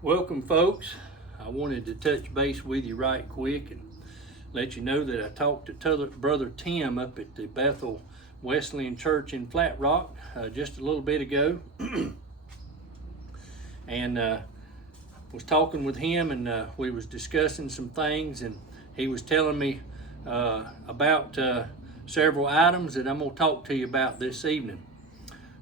Welcome, folks. I wanted to touch base with you right quick and let you know that I talked to Brother Tim up at the Bethel Wesleyan Church in Flat Rock just a little bit ago. And was talking with him, and we was discussing some things, and he was telling me about several items that I'm going to talk to you about this evening.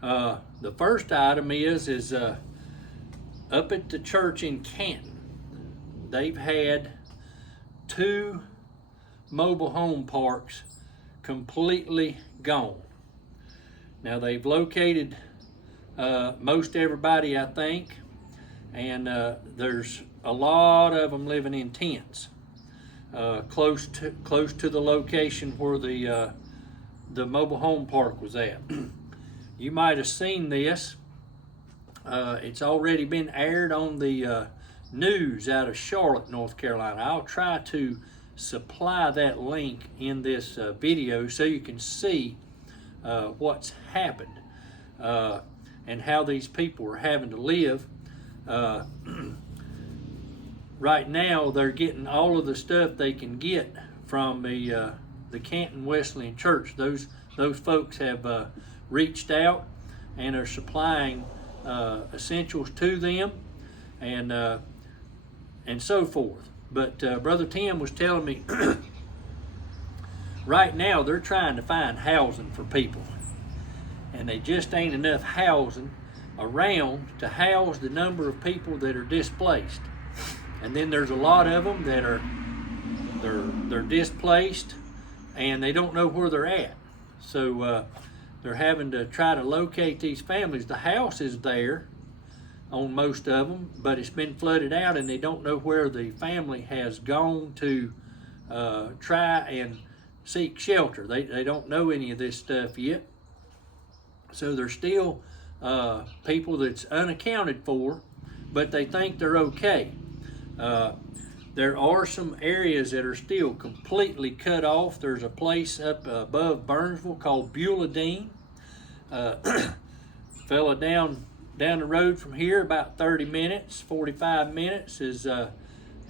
The first item is up at the church in Canton, they've had 2 mobile home parks completely gone. Now they've located most everybody, I think, and there's a lot of them living in tents close to the location where the mobile home park was at. You might have seen this. It's already been aired on the news out of Charlotte, North Carolina. I'll try to supply that link in this video so you can see what's happened and how these people are having to live. Right now, they're getting all of the stuff they can get from the Canton Wesleyan Church. Those folks have reached out and are supplying essentials to them and so forth. But Brother Tim was telling me right now they're trying to find housing for people, and they just ain't enough housing around to house the number of people that are displaced. And then there's a lot of them that are they're displaced and they don't know where they're at. So they're having to try to locate these families. The house is there on most of them, but it's been flooded out and they don't know where the family has gone to try and seek shelter. They don't know any of this stuff yet. So there's still people that's unaccounted for, but they think they're okay. There are some areas that are still completely cut off. There's a place up above Burnsville called Beulah. Fella down the road from here, about 30 minutes, 45 minutes, is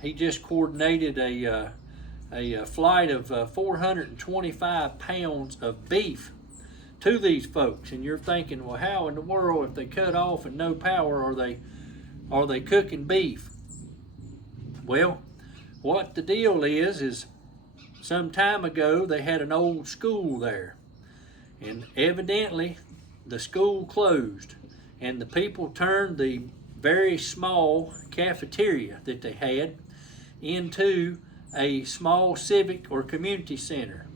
he just coordinated a flight of 425 pounds of beef to these folks. And you're thinking, well, how in the world, if they cut off and no power, are they cooking beef? Well, what the deal is some time ago they had an old school there, and evidently the school closed, and the people turned the very small cafeteria that they had into a small civic or community center.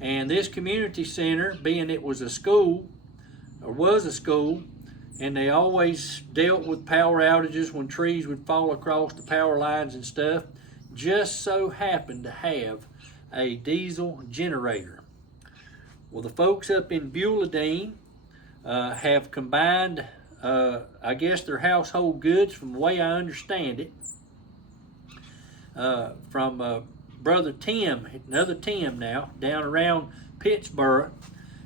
And this community center, being it was a school, and they always dealt with power outages when trees would fall across the power lines and stuff, just so happened to have a diesel generator. Well, the folks up in Beulah have combined, I guess, their household goods, from the way I understand it, from Brother Tim, another Tim now, down around Pittsburgh,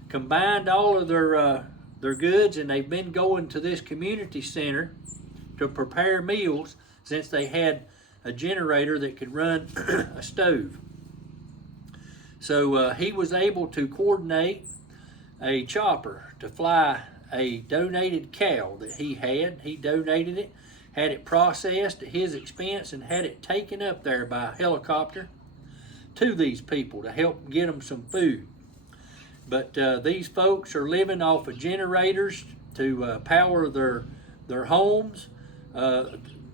combined all of their goods, and they've been going to this community center to prepare meals since they had a generator that could run a stove. So he was able to coordinate a chopper to fly a donated cow that he had. He donated it, had it processed at his expense, and had it taken up there by helicopter to these people to help get them some food. But these folks are living off of generators to power their homes.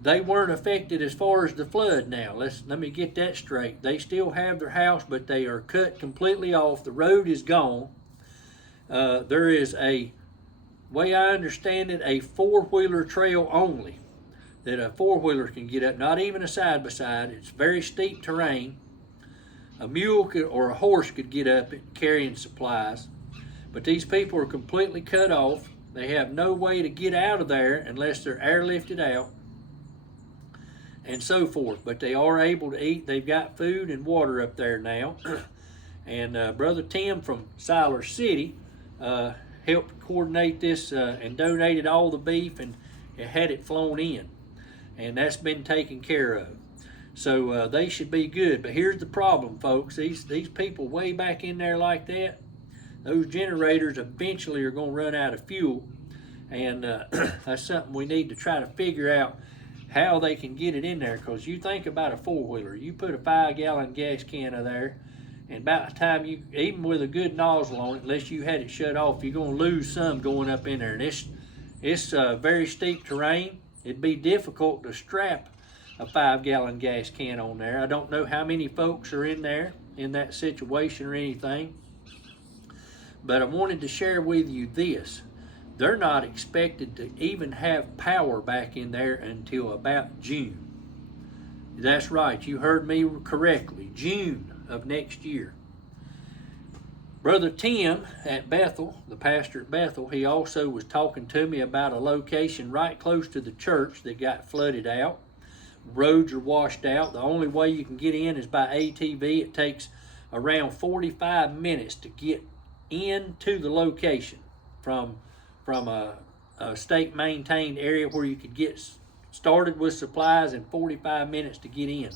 They weren't affected as far as the flood now. Let me get that straight. They still have their house, but they are cut completely off. The road is gone. There is a way I understand it, a 4-wheeler trail only that a 4-wheeler can get up, not even a side-by-side. It's very steep terrain. A mule or a horse could get up it carrying supplies, but these people are completely cut off. They have no way to get out of there unless they're airlifted out and so forth, but they are able to eat. They've got food and water up there now. And Brother Tim from Siler City helped coordinate this and donated all the beef and had it flown in. and that's been taken care of. So they should be good. But here's the problem, folks. These people way back in there like that, those generators eventually are going to run out of fuel, and that's something we need to try to figure out how they can get it in there. Because you think about a four-wheeler, you put a 5-gallon gas can in there, and about the time you, even with a good nozzle on it, unless you had it shut off, you're going to lose some going up in there. And it's very steep terrain. It'd be difficult to strap a 5-gallon gas can on there. I don't know how many folks are in there in that situation or anything, but I wanted to share with you this. They're not expected to even have power back in there until about June. That's right, you heard me correctly, June of next year. Brother Tim at Bethel, the pastor at Bethel, he also was talking to me about a location right close to the church that got flooded out. Roads are washed out. The only way you can get in is by ATV. It takes around 45 minutes to get into the location from a state maintained area where you could get started with supplies, and 45 minutes to get in.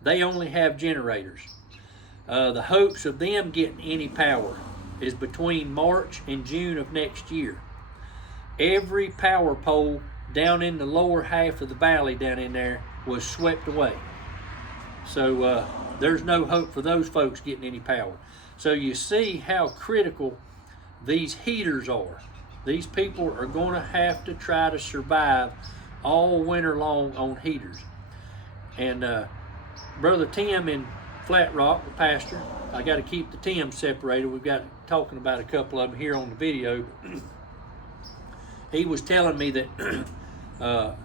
They only have generators. The hopes of them getting any power is between March and June of next year. Every power pole down in the lower half of the valley down in there was swept away. So there's no hope for those folks getting any power. So you see how critical these heaters are. These people are going to have to try to survive all winter long on heaters. And Brother Tim in Flat Rock, the pastor, I got to keep the Tim separated. We've got talking about a couple of them here on the video. He was telling me that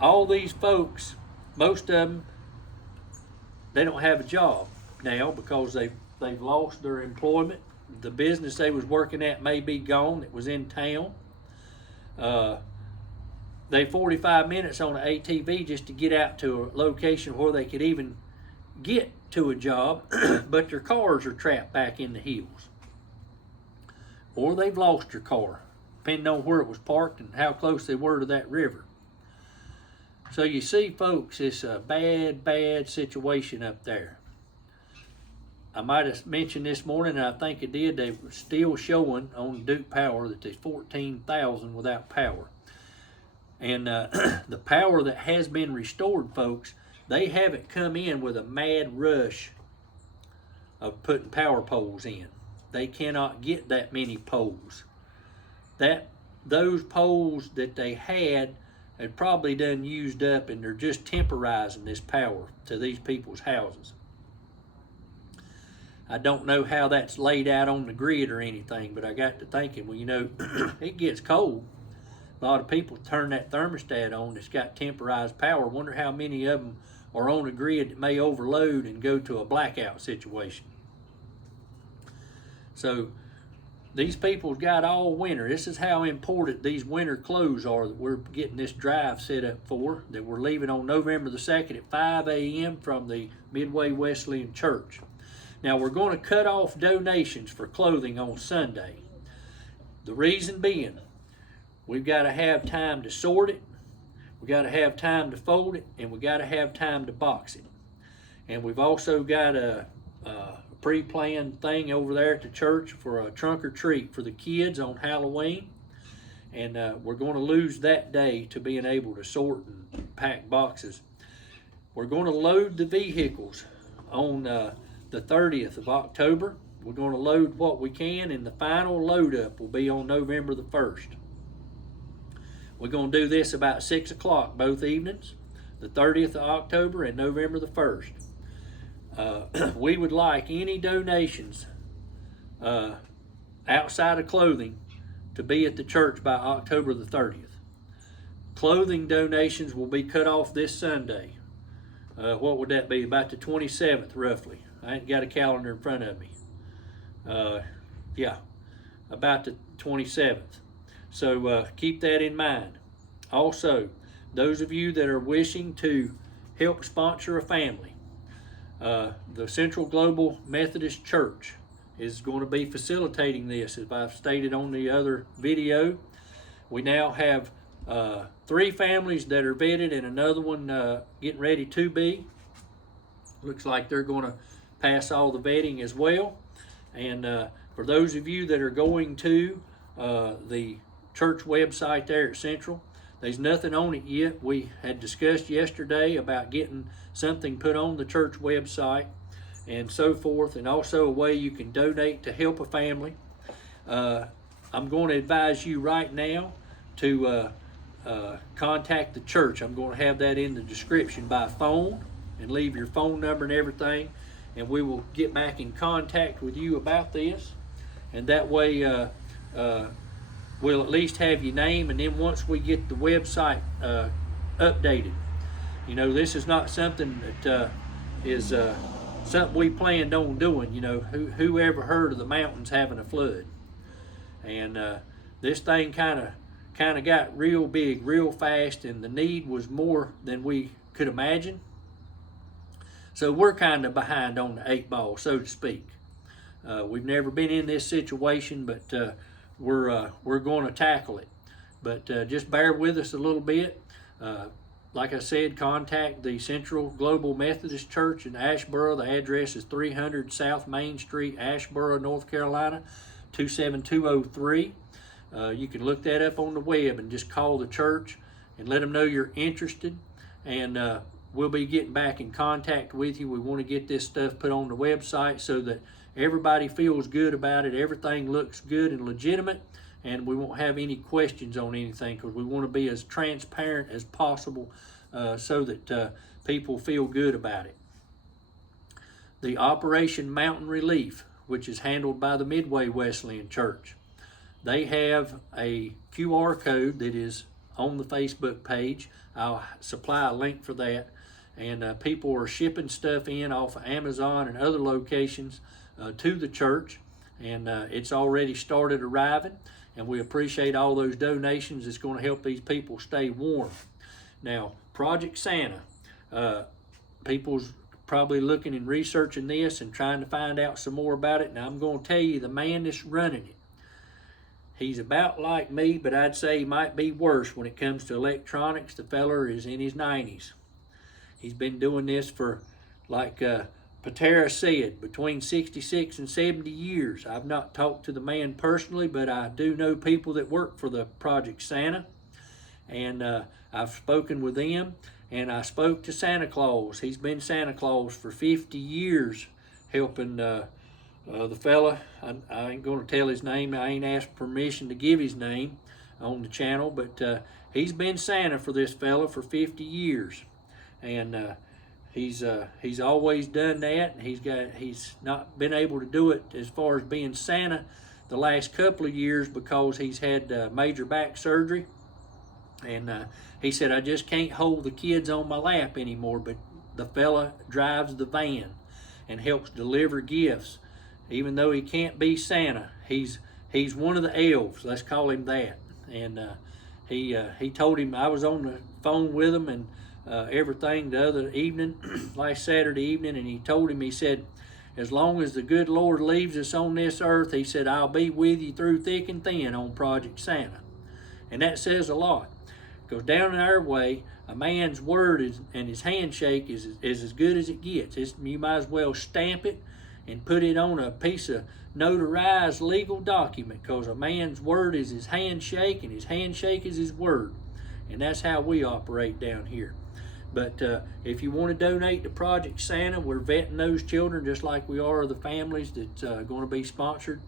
all these folks, most of them, they don't have a job now because they've lost their employment. The business they was working at may be gone. It was in town. They 45 minutes on an ATV just to get out to a location where they could even get to a job, but their cars are trapped back in the hills. Or they've lost their car, depending on where it was parked and how close they were to that river. So you see, folks, it's a bad, bad situation up there. I might have mentioned this morning, and I think it did, they were still showing on Duke Power that there's 14,000 without power. And the power that has been restored, folks, they haven't come in with a mad rush of putting power poles in. They cannot get that many poles. Those poles that they had probably done used up, and they're just temporizing this power to these people's houses. I don't know how that's laid out on the grid or anything, but I got to thinking, well, you know, it gets cold. A lot of people turn that thermostat on that's got temporized power. Wonder how many of them are on a grid that may overload and go to a blackout situation. So these people's got all winter. This is how important these winter clothes are that we're getting this drive set up for, that we're leaving on November the 2nd at 5 a.m. from the Midway Wesleyan Church. Now, we're going to cut off donations for clothing on Sunday. The reason being, we've got to have time to sort it, we've got to have time to fold it, and we've got to have time to box it. And we've also got a pre-planned thing over there at the church for a trunk or treat for the kids on Halloween. And we're going to lose that day to being able to sort and pack boxes. We're going to load the vehicles on the 30th of October. We're going to load what we can, and the final load up will be on November the 1st. We're going to do this about 6 o'clock both evenings, the 30th of October and November the 1st. We would like any donations outside of clothing to be at the church by October the 30th. Clothing donations will be cut off this Sunday. What would that be? About the 27th, roughly. I ain't got a calendar in front of me. Yeah, about the 27th. So keep that in mind. Also, those of you that are wishing to help sponsor a family, the Central Global Methodist Church is going to be facilitating this. As I've stated on the other video, we now have 3 families that are vetted and another one getting ready to be. Looks like they're going to pass all the vetting as well. And for those of you that are going to the church website there at Central, there's nothing on it yet. We had discussed yesterday about getting something put on the church website and so forth, and also a way you can donate to help a family. I'm going to advise you right now to contact the church. I'm going to have that in the description by phone and leave your phone number and everything, and we will get back in contact with you about this. And that way we'll at least have your name, and then once we get the website updated, you know, this is not something that is something we planned on doing. You know, who ever heard of the mountains having a flood? And this thing kind of got real big real fast, and the need was more than we could imagine. So we're kind of behind on the 8 ball, so to speak. We've never been in this situation, but we're going to tackle it. But just bear with us a little bit. Like I said, contact the Central Global Methodist Church in Asheboro. The address is 300 South Main Street, Asheboro, North Carolina, 27203. You can look that up on the web and just call the church and let them know you're interested. And we'll be getting back in contact with you. We want to get this stuff put on the website so that everybody feels good about it. Everything looks good and legitimate, and we won't have any questions on anything, because we want to be as transparent as possible so that people feel good about it. The Operation Mountain Relief, which is handled by the Midway Wesleyan Church, they have a QR code that is on the Facebook page. I'll supply a link for that. And people are shipping stuff in off of Amazon and other locations to the church, and it's already started arriving, and we appreciate all those donations. It's going to help these people stay warm. Now, Project Santa, people's probably looking and researching this and trying to find out some more about it. Now, I'm going to tell you, the man that's running it, he's about like me, but I'd say he might be worse when it comes to electronics. The feller is in his 90s. He's been doing this for, like Patera said, between 66 and 70 years. I've not talked to the man personally, but I do know people that work for the Project Santa. And I've spoken with them, and I spoke to Santa Claus. He's been Santa Claus for 50 years, helping the fella. I ain't going to tell his name. I ain't asked permission to give his name on the channel, but he's been Santa for this fella for 50 years. And he's always done that. He's not been able to do it as far as being Santa the last couple of years because he's had major back surgery. And he said, I just can't hold the kids on my lap anymore. But the fella drives the van and helps deliver gifts. Even though he can't be Santa, he's one of the elves. Let's call him that. And he told him, I was on the phone with him and everything the other evening, last Saturday evening, and he told him, he said, as long as the good Lord leaves us on this earth, he said, I'll be with you through thick and thin on Project Santa. And that says a lot, because down in our way, a man's word and his handshake is as good as it gets. You might as well stamp it and put it on a piece of notarized legal document, because a man's word is his handshake and his handshake is his word. And that's how we operate down here. But if you want to donate to Project Santa, we're vetting those children just like we are the families that's going to be sponsored.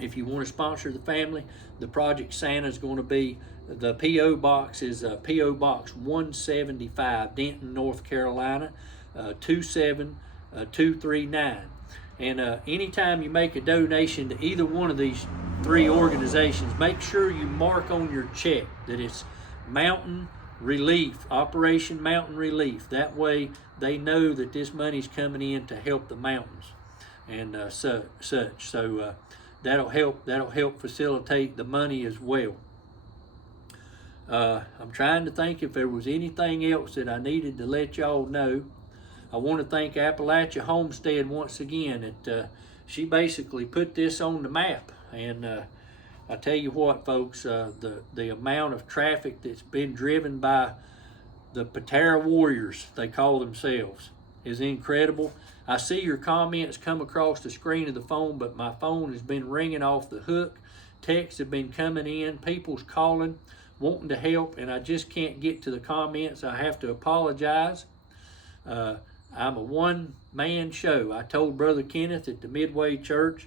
If you want to sponsor the family, the Project Santa is going to be, the P.O. Box is P.O. Box 175, Denton, North Carolina, 27239. And anytime you make a donation to either one of these 3 organizations, make sure you mark on your check that it's Mountain Relief, Operation Mountain Relief. That way they know that this money's coming in to help the mountains and such. So that'll help facilitate the money as well. I'm trying to think if there was anything else that I needed to let y'all know. I want to thank Appalachia Homestead once again. She basically put this on the map, and I tell you what, folks, the amount of traffic that's been driven by the Patera Warriors, they call themselves, is incredible. I see your comments come across the screen of the phone, but my phone has been ringing off the hook. Texts have been coming in, people's calling, wanting to help, and I just can't get to the comments. I have to apologize. I'm a one-man show. I told Brother Kenneth at the Midway Church,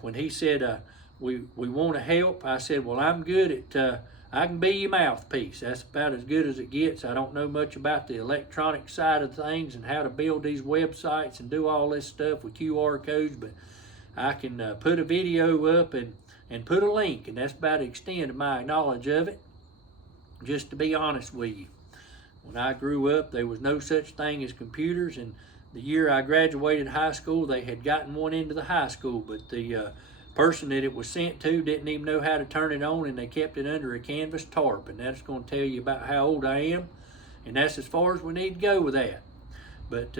when he said, we want to help, I said, well, I'm good at, I can be your mouthpiece. That's about as good as it gets. I don't know much about the electronic side of things and how to build these websites and do all this stuff with QR codes, but I can put a video up and put a link, and that's about the extent of my knowledge of it. Just to be honest with you, when I grew up, there was no such thing as computers, and the year I graduated high school, they had gotten one into the high school, but the person that it was sent to didn't even know how to turn it on, and they kept it under a canvas tarp, and that's going to tell you about how old I am, and that's as far as we need to go with that. But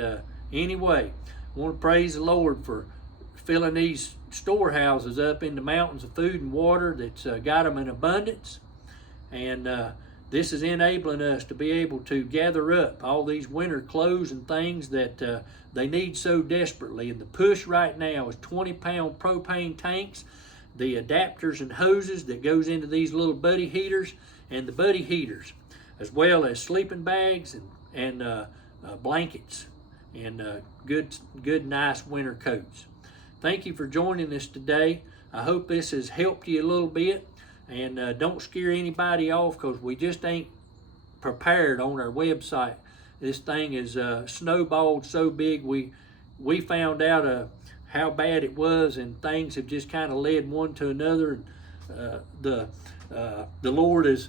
anyway, I want to praise the Lord for filling these storehouses up in the mountains of food and water that's got them in abundance, and this is enabling us to be able to gather up all these winter clothes and things that they need so desperately. And the push right now is 20-pound propane tanks, the adapters and hoses that goes into these little buddy heaters, and the buddy heaters, as well as sleeping bags and blankets and good nice winter coats. Thank you for joining us today. I hope this has helped you a little bit. And don't scare anybody off, because we just ain't prepared on our website. This thing is snowballed so big. We found out how bad it was, and things have just kind of led one to another. The Lord has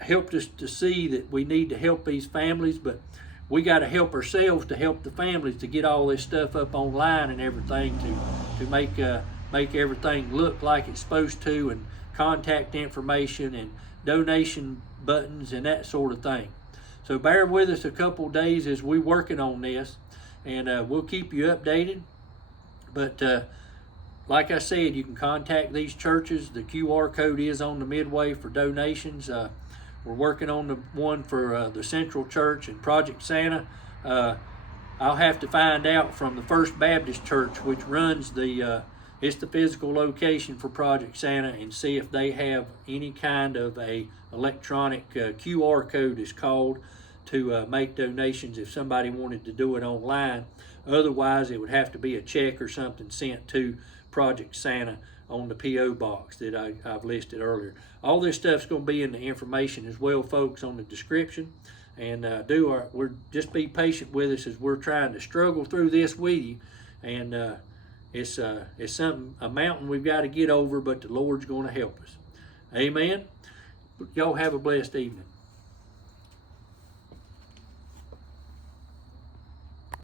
helped us to see that we need to help these families, but we got to help ourselves to help the families to get all this stuff up online and everything to make everything look like it's supposed to, and contact information and donation buttons and that sort of thing. So bear with us a couple days as we're working on this, and we'll keep you updated. But like I said, you can contact these churches. The QR code is on the Midway for donations. We're working on the one for the Central Church and Project Santa. I'll have to find out from the First Baptist Church, which runs it's the physical location for Project Santa, and see if they have any kind of a electronic QR code is called to make donations if somebody wanted to do it online. Otherwise, it would have to be a check or something sent to Project Santa on the P.O. box that I've listed earlier. All this stuff's going to be in the information as well, folks, on the description. And just be patient with us as we're trying to struggle through this with you. And it's a mountain we've got to get over, but the Lord's going to help us. Amen. Y'all have a blessed evening.